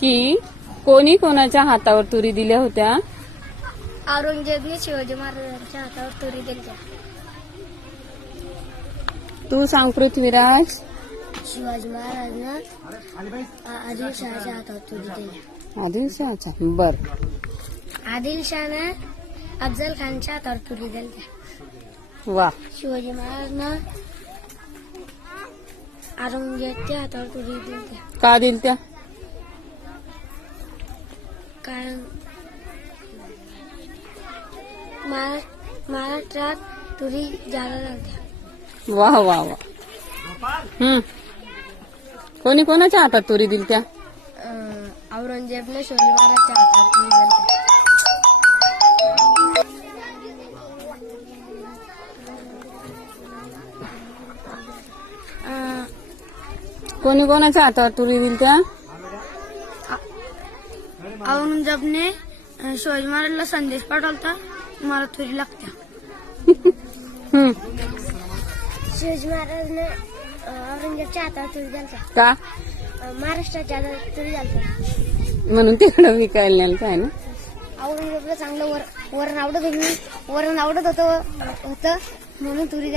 की कोणी कोणाच्या हातावर तुरी दिल्या होत्या? औरंगजेबने शिवाजी महाराजांच्या हातावर तुरी दिली तू सांग पृथ्वीराज. शिवाजी महाराजनं आदिलशहाच्या हातावर तुरी दिली. आदिलशहाचा बर. आदिलशहानं अफजल खानच्या हातावर तुरी दिली वा. शिवाजी महाराजनं औरंगजेबच्या हातावर तुरी दिली का दिल त्या कारण महारा- महाराष्ट्रात तुरी जादा झाल्या वा वा वा हम्म। कोणी कोणाच्या हातात तुरी दिल त्या? औरंगजेबने महाराजच्या हातावर तुरी दिली कोणी कोणाच्या हातावर तुरी दिल त्या? औरंगजेबने शिवाजी महाराजला संदेश पाठवला मला तुरी लागत्या. शिवाजी महाराजने औरंगजेबच्या हातावर तुरी द्यालता. का? महाराष्ट्राच्या हातावर तुरी द्यालता. म्हणून तिकडं विकायला नेलं काय ना? औरंगजेबला चांगलं वर वरण आवडत होती वरण आवडत होतं होतं म्हणून तुरी